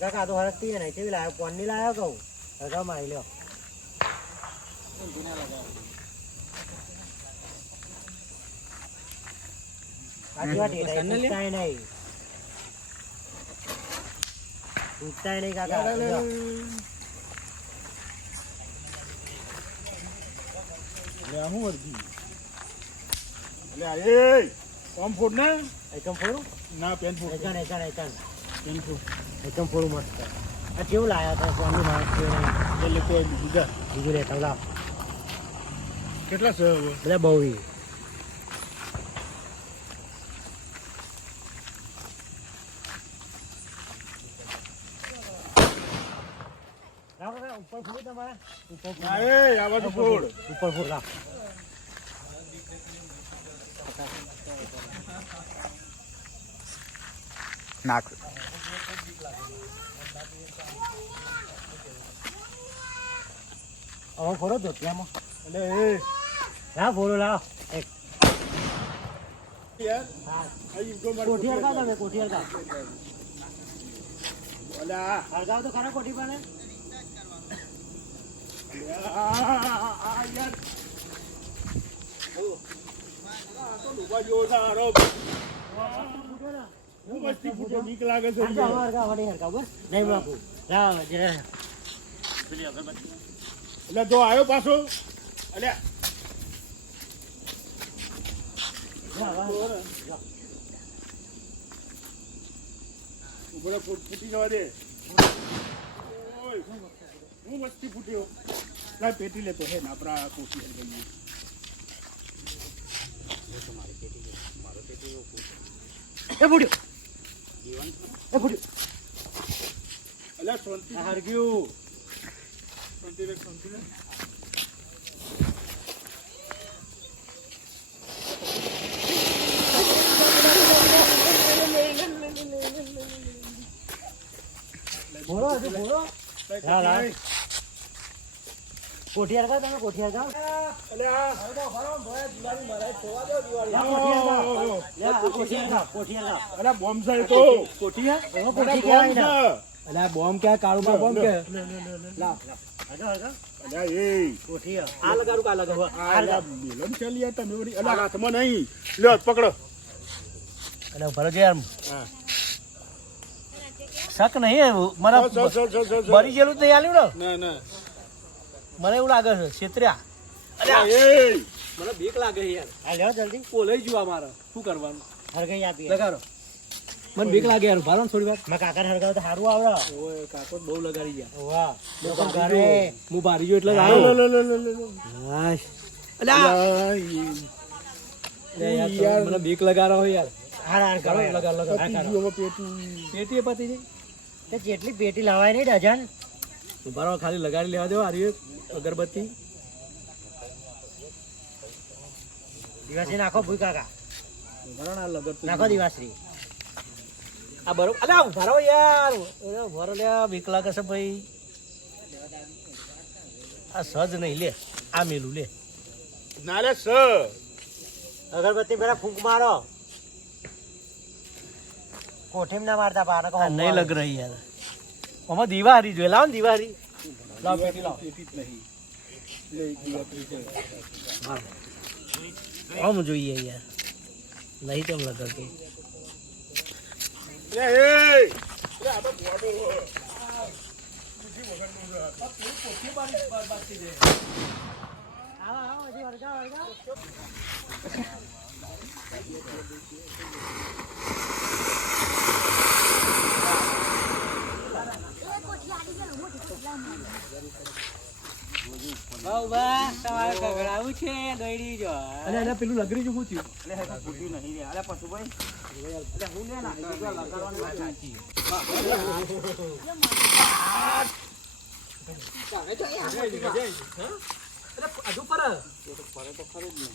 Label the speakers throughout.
Speaker 1: કાકા આ તો હરકતી ને કેવી લાવ્યો પોનની લાવ્યો કહું હરકા મારી લ્યો સાચી વાત એ નહીં, તૂટતાય નહીં તૂટતાય નહીં કાકા લ્યો.
Speaker 2: એટલે આ શું અરજી એટલે આ એ કોમ ફૂટ ને
Speaker 1: એકમ ફોડું
Speaker 2: ના પેન ફૂટ
Speaker 1: એકણ એકણ એકણ
Speaker 2: પેન
Speaker 1: થોડું મસ્ત. આ કેવું લાવ્યા હતા સ્વામી માણસ.
Speaker 2: એટલે કોઈ બીજા
Speaker 1: બીજું રહેતા લાવ
Speaker 2: કેટલા છે?
Speaker 1: એટલે બહુ ઉપર ફૂડ તમારે? ઉપર ફોડું.
Speaker 2: આ બાજુ
Speaker 1: ઉપર ફૂડ લાવ.
Speaker 3: નાખ.
Speaker 1: હવે ફોડો ધોતિયામાં
Speaker 2: એટલે એ
Speaker 1: ના ફોરો લાવ એક. કોઠિયાર કા તમે કોઠી હરગાવ
Speaker 2: એટલે આ
Speaker 1: હરગાવ તો ખરા કોઠી પાને
Speaker 2: યાર. હારો. મસ્તી ફૂટે બીક લાગે છે
Speaker 1: હરગાવ હરગાવ હરી બસ નહીં બાપુ લાવ જરા
Speaker 2: એટલે જો આવ્યો પાછો એટલે
Speaker 1: લાવ, લાવ.
Speaker 2: ઊભો રહે, ફૂટ- જવા દે. હું મસ્તી ફૂટ્યો લાય પેટી લેતો હે ને આપણા કોશી હે ગઈ
Speaker 1: એ ફૂટ્યું એ ફૂટ્યું
Speaker 2: એટલે શાંતિ
Speaker 1: હરગ્યું
Speaker 2: શાંતિ રે શાંતિ રે
Speaker 1: ફોડો હજુ ફોડો
Speaker 2: કઈ
Speaker 1: લાવ, લાવ.
Speaker 2: નહીં.
Speaker 1: કોઠી હરગાવ તમે કોઠી હરગાવ
Speaker 2: એટલે આ
Speaker 1: લાવ, કોઠી હરગાવ.
Speaker 2: ઓહો,
Speaker 1: લે, આ કોઠી હરગાવ, કોઠી હરગાવ.
Speaker 2: અરે બોમ્બ છે એ તો
Speaker 1: કોઠી હે? એમાં
Speaker 2: અરે
Speaker 1: કોઠી
Speaker 2: બોમ્બ
Speaker 1: કહેવાય ને.
Speaker 2: છે
Speaker 1: અલા, બોમ્બ કે કાળુમાં બોમ્બ કે
Speaker 2: લે, લે. અલ્યા એ
Speaker 1: આ લગાડું કે લગાડું?
Speaker 2: આ બેલમ ચાલી તમે. અલ્યા હાથમાં નહીં લ્યો પકડો
Speaker 1: અલા, ઊભા રહેજો યાર.
Speaker 2: હા.
Speaker 1: શક નહીં
Speaker 2: સર.
Speaker 1: બરી ગયેલું નહીં આલ્યું ને
Speaker 2: ના ના
Speaker 1: મને એવું લાગે છે છેતર્યા.
Speaker 2: અરે
Speaker 4: મને બીક લાગે છે યાર.
Speaker 1: આ લ્યો જલ્દી.
Speaker 4: પોલાઈ જવા મારે. શું કરવાનું?
Speaker 1: હરગઈ આપી
Speaker 4: લગાડો. મને બીક લાગે યાર. ભારો થોડી વાર.
Speaker 1: મેં કાકા હરગાવ તો સારું આવડે.
Speaker 4: ઓય કાકો બહુ લગાડી ગયા.
Speaker 1: વાહ.
Speaker 4: ભારી
Speaker 1: ઘરે.
Speaker 4: હું ભારી ગયો એટલે જ
Speaker 2: લો લો લો લે.
Speaker 4: હાશ. અલ્યા! મને બીક લગાડો હો યાર.
Speaker 1: હાર હાર કરો
Speaker 2: લગા લગા પેટી.
Speaker 4: પેટી પતી જઈ.
Speaker 1: તે જેટલી પેટી લાવાય નહીં ડઝન
Speaker 4: ભારો ખાલી લગાડી લેવા દો હારી અગરબત્તી.
Speaker 1: દિવાસી નાખો ભૂઈ કાકા. નાખો
Speaker 4: આ બરોબર અલ્યા ભારો યાર. અરે ભારો બીક લાગે છે ભાઈ. આ સજ નહીં લે આ મેલું લે.
Speaker 2: ના લે સ
Speaker 1: અગરબત્તી પેલા ફૂંક મારો. કોઠીમ ના મારતા પાને
Speaker 4: નહીં લગ રહી યાર. આમાં દિવાળી જોઈએ લાવો ને દિવાળી લાવ, પેટી લાવ
Speaker 2: પેટી નહીં.
Speaker 4: આમ જોઈએ યાર નહીં કેમ લગાડતી
Speaker 2: એ. લે, આ તો ગોડો.
Speaker 1: આવો આવો હજી હરગાવ હરગાવ
Speaker 4: અને એને પેલું લગડી જ થયું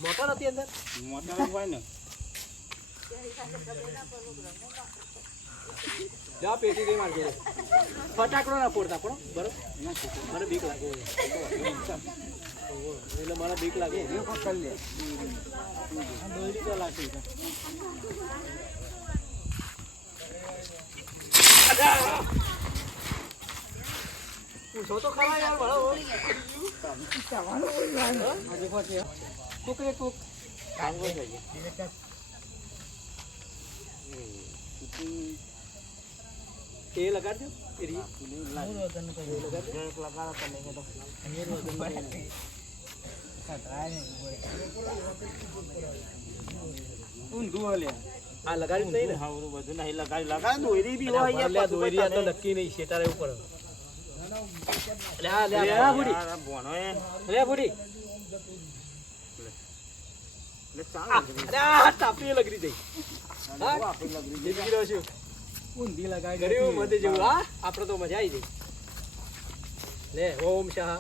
Speaker 4: મોટો નથી અંદર
Speaker 2: મોટા હોય ને.
Speaker 4: જા પેટી કઈ મારજો ફટાકડો ના ફોડતા પણ બરોબર? મને બીક લાગે એટલે મને બીક લાગે આ દોરી તો લાગી છે.
Speaker 5: છો તો ખરા યાર ભરાવો કુક રે કુક. એ લગાડજો ઊંધું હલે આ લગાડી નહીં ને. હા બધું નહીં લગાડી લગાડ દોરી બી હોય અહીંયા દોરી તો નક્કી નહીં છે તારે ઉપર લે લે લે બુડી લે બુડી લે તાપી લગરી જઈ હા? લગરી જઈ રહ્યો છું. ઊંધી લગાવી ગરીબ મતે જેવું હા. આપણે તો મજા આવી જઈ લે ઓમ શાહ.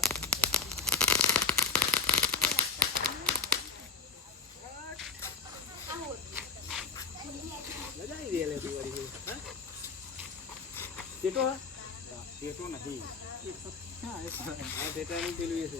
Speaker 5: પેટો નથી. પેલું છે.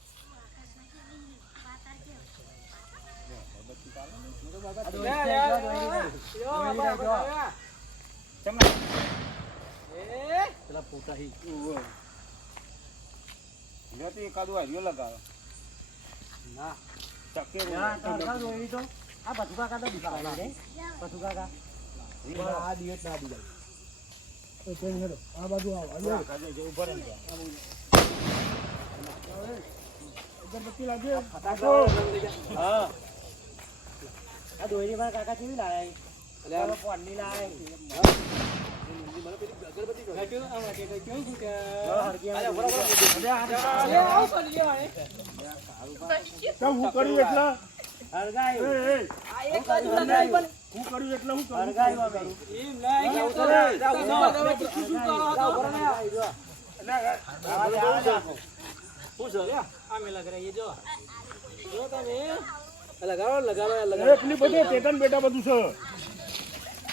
Speaker 1: આ
Speaker 5: દિવસ
Speaker 1: આ બાજુ આવો. ઊભો રહે
Speaker 4: અગરબત્તી લાગે
Speaker 1: આ દોરી પણ કાકા કેવી લાયા
Speaker 5: એટલે આ ફોનની લાય
Speaker 4: પૂછો
Speaker 5: આ
Speaker 4: મેલા કરે
Speaker 5: જો તમે. લગાવો લગાવો
Speaker 4: એ
Speaker 5: લગાવો
Speaker 4: પેલી બધું પેટર્ન બેટા બધું છે.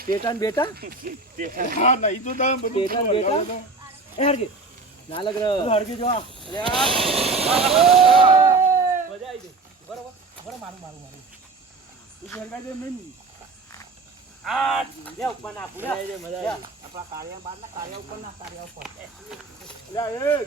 Speaker 5: પેટા ને બેટા?
Speaker 4: હા નહીં તો તમે બધું
Speaker 5: પેટર્ન બેટા? એ હરગે ના લગ રહ્યો
Speaker 1: હરગે જો
Speaker 5: મજા આવી ગઈ. બરોબર બરોબર મારું મારું મારું.
Speaker 4: તું સરકાઈ દે મેં
Speaker 1: લે ઉપર
Speaker 5: આવી જાય મજા આવી
Speaker 1: આપણા કાર્ય બાર ના કાર્ય ઉપર ના કાર્ય ઉપર.
Speaker 4: લ્યા, એ.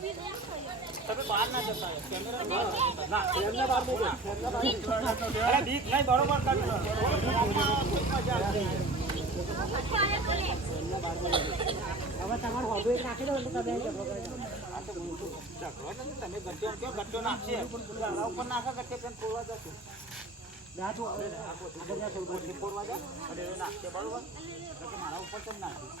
Speaker 4: તમે
Speaker 5: બહાર ના જતા
Speaker 1: બરોબર કરી હવે તમારો હોબી નાખી દો એટલે તમે
Speaker 4: તમે ગટ્યો કયો
Speaker 5: ઉપર નાખો
Speaker 4: ગટ્યો પેન ખોલવા જશું ના જો હવે ખોલવા જાય નાખશે બરોબર? મારા
Speaker 2: ઉપર તમે નાખી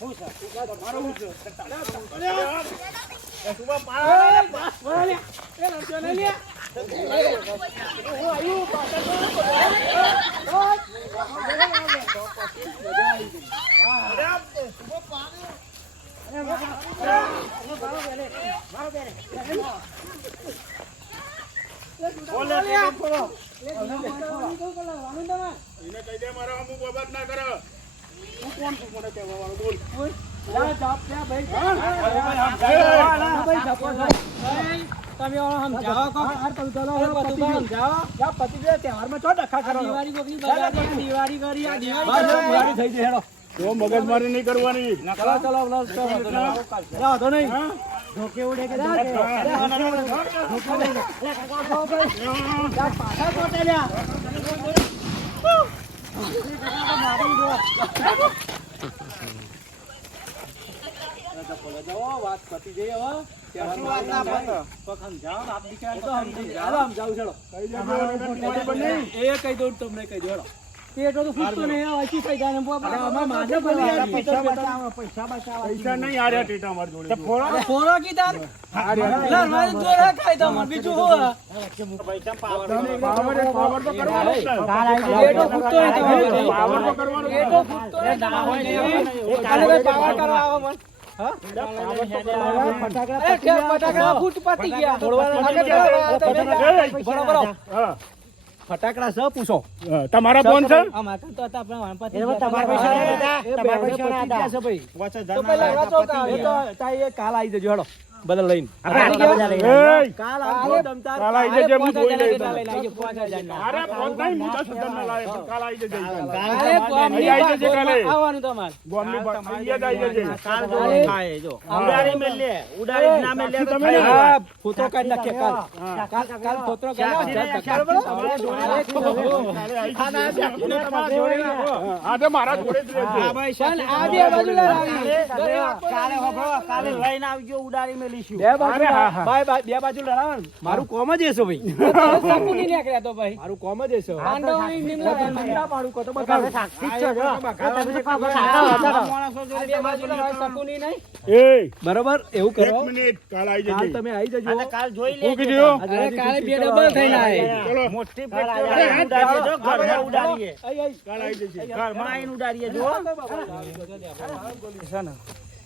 Speaker 2: શું મારો અમુક બાબત ના કરે. કોણ છું મને કહેવા વાળો બોલ
Speaker 4: લા, જપ, લા, ભાઈ.
Speaker 2: હા?
Speaker 4: લા, ભાઈ, જપો, જપ. ભાઈ, તમે હવે સમજાવો કોક. એ બધું ભાઈ સમજાવો. આ દિવાળી કોકની બગાડી, આ દિવાળી કરી, આ દિવાળી કરી.
Speaker 2: તો મગજમારી નહીં કરવાની?
Speaker 1: ધોકે ઉડે કે. પાછા કોટે લ્યા
Speaker 2: કહી દે બોલ, એને ટીવાડી બની.
Speaker 4: પેટો તો ફૂટતો નહીં, આ વાંચી થઈ જાય ને બહુ આપણે
Speaker 1: પૈસા બચાવો પૈસા બચાવો
Speaker 2: પૈસા નહીં હાર્યા ટેટા મારી જોડે
Speaker 4: અરે ફોડો કીધા ને. લા, મારી જોડે ખાઈ દો મને, બીજું શું હે?
Speaker 2: પાવર એ પાવર તો કરવાનો
Speaker 4: પેટો ફૂટતો નહીં તમારે
Speaker 2: પાવર તો કરવાનો
Speaker 4: પેટો ફૂટતો નહીં તમારે બધે. કાલે પાવર કરવા આવો મને. ફટાકડા ફૂટ પતી ગયા. બરો, બરો.
Speaker 2: હા.
Speaker 4: ફટાકડા છે પૂછો.
Speaker 2: તમારા ફોન છે
Speaker 4: આ માથા તો હતા વાણપતિ
Speaker 1: તમારા પૈસા તમારા
Speaker 4: પૈસા ભાઈ. તો પેલા તો કાલ આવી જજો હેડો.
Speaker 1: બધા લઈને.
Speaker 2: એય,
Speaker 4: કાલ આવજો તમ
Speaker 2: કાલ આવી જજે, હું જોઈ
Speaker 4: હજારના
Speaker 2: લઈશ.
Speaker 4: કેટલા લઈને આવજો, પાંચ હજારના.
Speaker 2: અરે ફોન નહીં, હું દસ હજારના લાવ્યો, પણ કાલ આવી જજે.
Speaker 4: કાલે
Speaker 2: આવી જજે કાલે.
Speaker 4: આવવાનું તમારે.
Speaker 2: ગોમની અહીંયા જ આવી જજે.
Speaker 4: કાલે
Speaker 1: ઉડાડી મેલે ઉડાડી જ ના મેલે તો
Speaker 2: તમે
Speaker 4: હા, ફોટો કાઢી નાખીએ કાલ. કાલ કાલ ફોટો કાઢી નાખીએ.
Speaker 2: હા, આ તો મારા જોડે જ રહેશે.
Speaker 4: આ બાજુ લડાવી.
Speaker 1: કાલે કાલે લઈને આવજો ઉડાડી મેલીશું
Speaker 4: બે બાજુ
Speaker 2: અરે હા, હા.
Speaker 4: બાય બાય, બે બાજુ લડાવવાનું. મારું કોમ જ હશે ભાઈ. શકું નહીં નીકળ્યા તો ભાઈ. મારું કોમ જ હશે. પાંડવોની નિમ લડાવવાનું. પાડું કહો તો બતાવું.
Speaker 1: સાક્ષી જ જો.
Speaker 4: બે બાજુ લડાવવાનું શકું નહીં, નહીં?
Speaker 2: એય,
Speaker 4: બરોબર? એવું
Speaker 2: એક
Speaker 4: કરો
Speaker 2: મિનિટ, કાલ આવી
Speaker 4: કાલ તમે આવી જજો.
Speaker 1: અને કાલ જોઈ લેજો
Speaker 2: કીધું?
Speaker 4: અરે કાલે બે ડબલ થઈને આવે
Speaker 2: ચલો,
Speaker 1: મોટી ફેક્ટરી જો ઘરમાં ઉડાડીએ.
Speaker 4: આઈ, આઈ.
Speaker 2: કાલ આવી જજે.
Speaker 1: ઘરમાં આવીને ઉડાડીએ જો.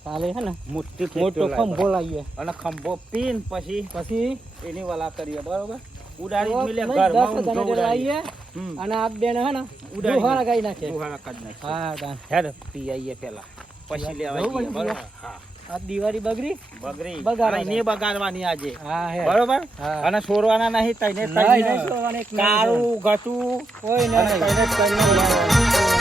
Speaker 4: કાલે હે ને?
Speaker 1: મોટી
Speaker 4: મોટો ખંભો લાવીએ
Speaker 1: અને ખંભો પીન પછી
Speaker 4: પછી?
Speaker 1: એની વાલા કરીએ બરોબર? ઉડાડી મિલે ઉડાડીએ.
Speaker 4: અને આ બેન હે ને
Speaker 1: ઉડાડી
Speaker 4: દુહાણા ગાઈ નાખે
Speaker 1: દુહાળા કાઢ નાખીએ.
Speaker 4: હા તાન.
Speaker 1: હેડ પી આવીએ પેલા. પછી લેવા
Speaker 4: જવું
Speaker 1: જઈએ,
Speaker 4: પડે
Speaker 1: બરોબર હા.
Speaker 4: આ દિવાળી બગડી?
Speaker 1: બગડી.
Speaker 4: બગાડવા
Speaker 1: બગાડવાની આજે.
Speaker 4: હા
Speaker 1: બરોબર? અને છોડવાના નહીં તઈને કાળું ઘટું.
Speaker 4: કોઈ નહીં.
Speaker 1: તઈને તઈને